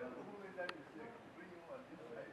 don't know who made that mistake. Bring him on this side.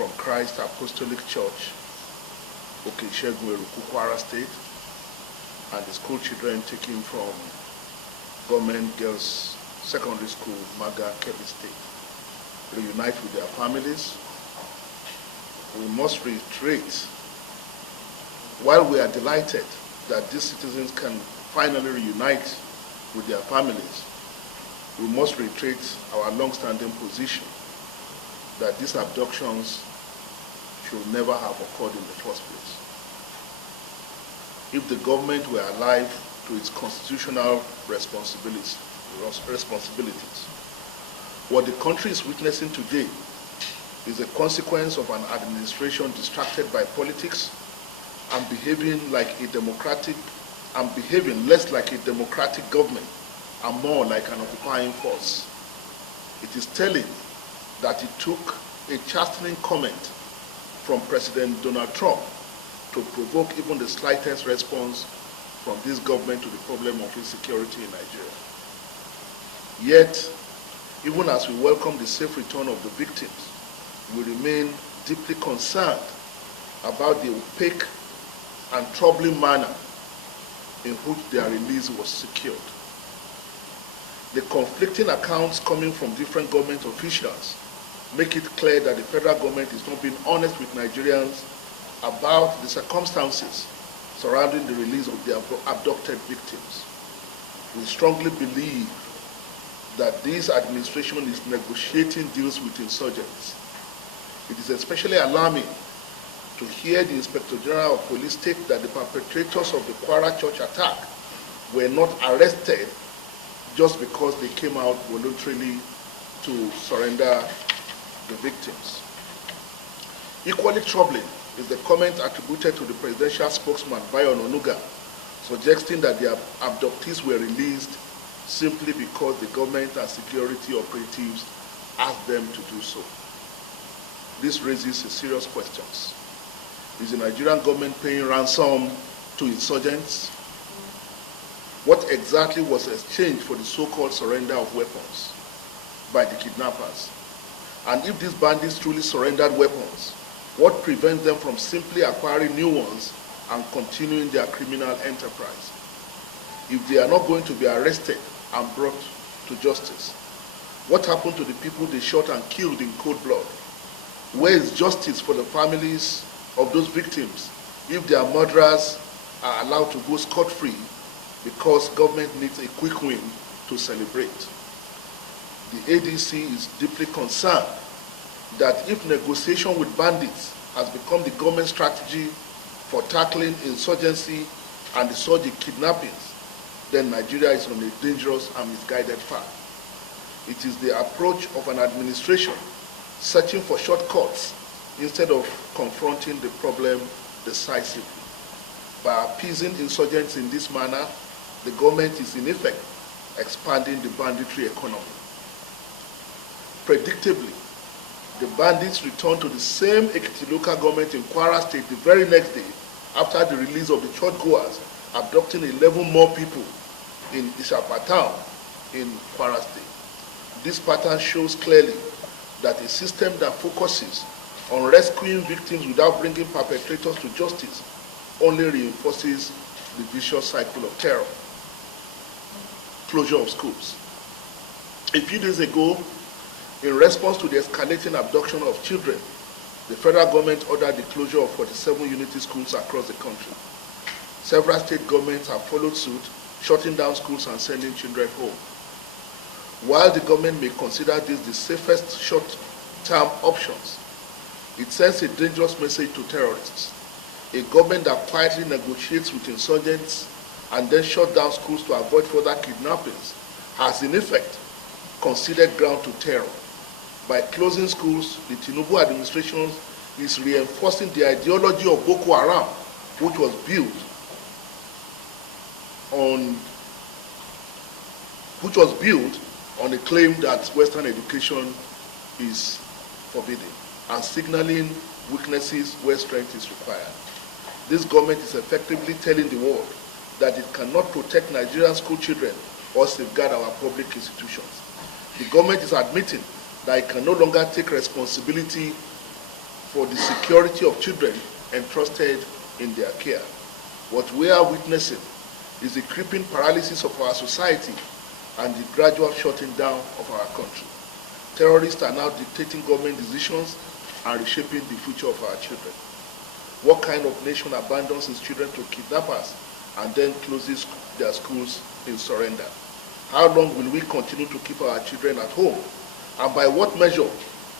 From Christ Apostolic Church, Okeshegun, Kwara State, and the school children taken from Government Girls Secondary School, Maga, Kebbi State, reunite with their families. We must reiterate, while we are delighted that these citizens can finally reunite with their families, we must reiterate our long-standing position that these abductions should never have occurred in the first place. If the government were alive to its constitutional responsibilities, what the country is witnessing today is a consequence of an administration distracted by politics and behaving less like a democratic government and more like an occupying force. It is telling that it took a chastening comment from President Donald Trump to provoke even the slightest response from this government to the problem of insecurity in Nigeria. Yet, even as we welcome the safe return of the victims, we remain deeply concerned about the opaque and troubling manner in which their release was secured. The conflicting accounts coming from different government officials make it clear that the federal government is not being honest with Nigerians about the circumstances surrounding the release of their abducted victims. We strongly believe that this administration is negotiating deals with insurgents. It is especially alarming to hear the Inspector General of Police state that the perpetrators of the Kwara Church attack were not arrested just because they came out voluntarily to surrender the victims. Equally troubling is the comment attributed to the presidential spokesman, Bayo Onunuga, suggesting that the abductees were released simply because the government and security operatives asked them to do so. This raises serious questions. Is the Nigerian government paying ransom to insurgents? What exactly was exchanged for the so-called surrender of weapons by the kidnappers? And if these bandits truly surrendered weapons, what prevents them from simply acquiring new ones and continuing their criminal enterprise? If they are not going to be arrested and brought to justice, what happened to the people they shot and killed in cold blood? Where is justice for the families of those victims if their murderers are allowed to go scot-free because government needs a quick win to celebrate? The ADC is deeply concerned that if negotiation with bandits has become the government strategy for tackling insurgency and the surge in kidnappings, then Nigeria is on a dangerous and misguided path. It is the approach of an administration searching for shortcuts instead of confronting the problem decisively. By appeasing insurgents in this manner, the government is in effect expanding the banditry economy. Predictably, the bandits returned to the same Ekiti local government in Kwara State the very next day after the release of the churchgoers, abducting 11 more people in Ishapa town in Kwara State. This pattern shows clearly that a system that focuses on rescuing victims without bringing perpetrators to justice only reinforces the vicious cycle of terror. Closure of schools. A few days ago, in response to the escalating abduction of children, the federal government ordered the closure of 47 unity schools across the country. Several state governments have followed suit, shutting down schools and sending children home. While the government may consider this the safest short-term options, it sends a dangerous message to terrorists. A government that quietly negotiates with insurgents and then shut down schools to avoid further kidnappings has in effect conceded ground to terror. By closing schools, the Tinubu administration is reinforcing the ideology of Boko Haram, which was built on a claim that Western education is forbidden and signaling weaknesses where strength is required. This government is effectively telling the world that it cannot protect Nigerian school children or safeguard our public institutions. The government is admitting that it can no longer take responsibility for the security of children entrusted in their care. What we are witnessing is the creeping paralysis of our society and the gradual shutting down of our country. Terrorists are now dictating government decisions and reshaping the future of our children. What kind of nation abandons its children to kidnappers and then closes their schools in surrender? How long will we continue to keep our children at home? And by what measure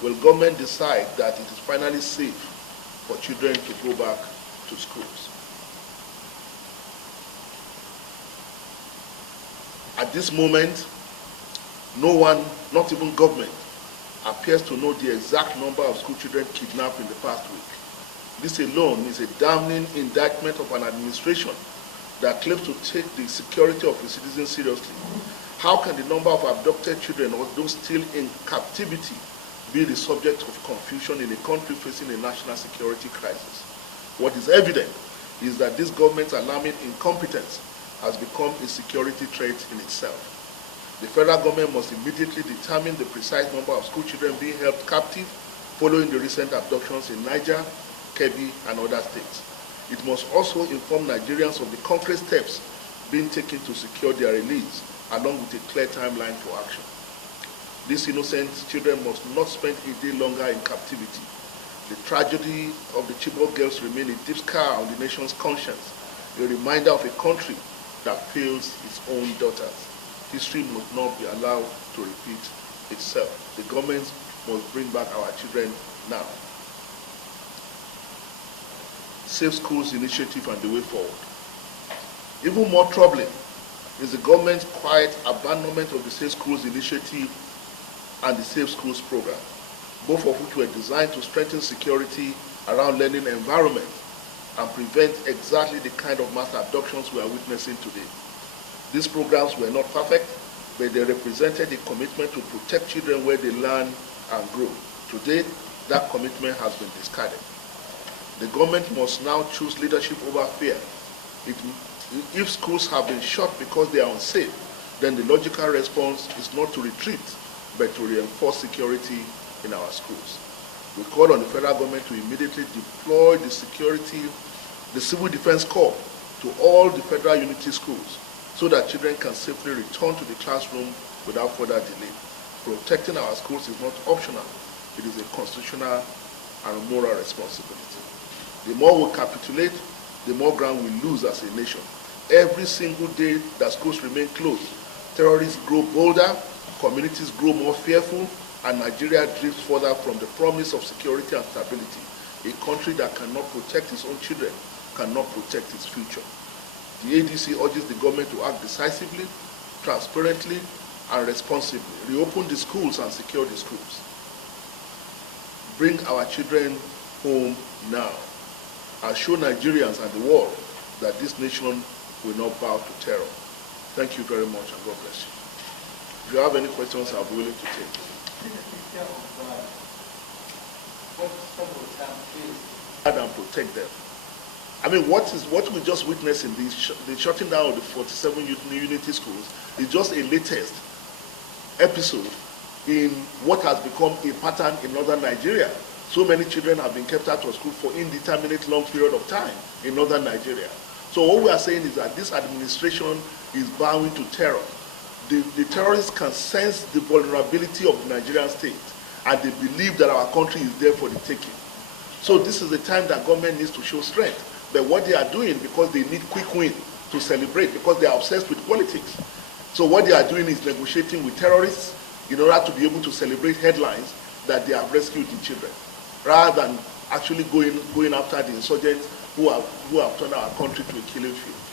will government decide that it is finally safe for children to go back to schools? At this moment, no one, not even government, appears to know the exact number of school children kidnapped in the past week. This alone is a damning indictment of an administration that claims to take the security of its citizens seriously. How can the number of abducted children or those still in captivity be the subject of confusion in a country facing a national security crisis? What is evident is that this government's alarming incompetence has become a security threat in itself. The federal government must immediately determine the precise number of school children being held captive following the recent abductions in Niger, Kebbi, and other states. It must also inform Nigerians of the concrete steps being taken to secure their release, along with a clear timeline for action. These innocent children must not spend a day longer in captivity. The tragedy of the Chibok girls remains a deep scar on the nation's conscience, a reminder of a country that fails its own daughters. History must not be allowed to repeat itself. The government must bring back our children now. Safe Schools Initiative and the way forward. Even more troubling is the government's quiet abandonment of the Safe Schools Initiative and the Safe Schools program, both of which were designed to strengthen security around learning environment and prevent exactly the kind of mass abductions we are witnessing today. These programs were not perfect, but they represented a commitment to protect children where they learn and grow. Today, that commitment has been discarded. The government must now choose leadership over fear. If schools have been shut because they are unsafe, then the logical response is not to retreat, but to reinforce security in our schools. We call on the federal government to immediately deploy the Civil Defense Corps to all the federal unity schools so that children can safely return to the classroom without further delay. Protecting our schools is not optional. It is a constitutional and moral responsibility. The more we capitulate, the more ground we lose as a nation. Every single day that schools remain closed, terrorists grow bolder, communities grow more fearful, and Nigeria drifts further from the promise of security and stability. A country that cannot protect its own children cannot protect its future. The ADC urges the government to act decisively, transparently, and responsibly. Reopen the schools and secure the schools. Bring our children home now and show Nigerians and the world that this nation will not bow to terror. Thank you very much, and God bless you. If you have any questions, I'll be willing to take. And protect them. I mean, what we just witnessed in the shutting down of the 47 unity schools is just a latest episode in what has become a pattern in northern Nigeria. So many children have been kept out of school for indeterminate long period of time in northern Nigeria. So what we are saying is that this administration is bowing to terror. The terrorists can sense the vulnerability of the Nigerian state, and they believe that our country is there for the taking. So this is the time that government needs to show strength. But what they are doing, because they need quick win to celebrate, because they are obsessed with politics. So what they are doing is negotiating with terrorists in order to be able to celebrate headlines that they have rescued the children, rather than actually going after the insurgents who have turned our country to a killing field.